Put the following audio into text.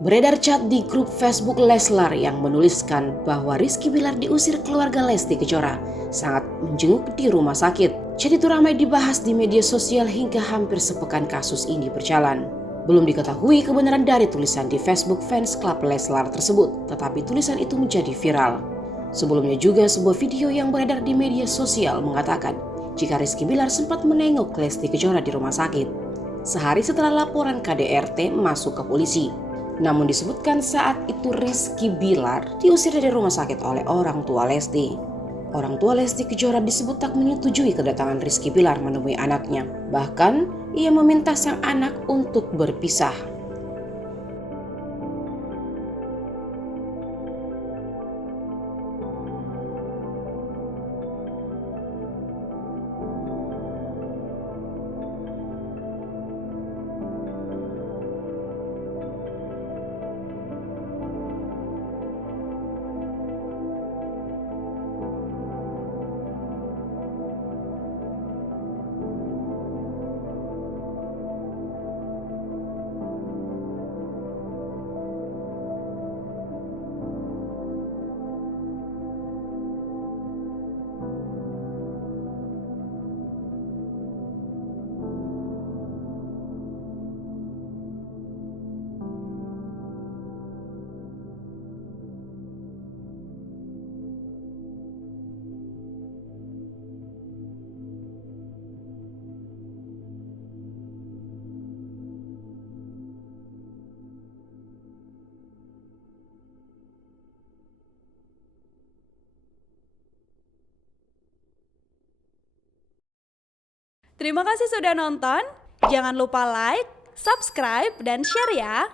Beredar chat di grup Facebook Leslar yang menuliskan bahwa Rizky Bilar diusir keluarga Lesti Kejora sangat menjenguk di rumah sakit. Chat itu ramai dibahas di media sosial hingga hampir sepekan kasus ini berjalan. Belum diketahui kebenaran dari tulisan di Facebook fans klub Leslar tersebut, tetapi tulisan itu menjadi viral. Sebelumnya juga sebuah video yang beredar di media sosial mengatakan jika Rizky Bilar sempat menengok Lesti Kejora di rumah sakit sehari setelah laporan KDRT masuk ke polisi. Namun disebutkan saat itu Rizky Bilar diusir dari rumah sakit oleh orang tua Lesti. Orang tua Lesti Kejora disebut tak menyetujui kedatangan Rizky Bilar menemui anaknya. Bahkan ia meminta sang anak untuk berpisah. Terima kasih sudah nonton. Jangan lupa like, subscribe, dan share ya.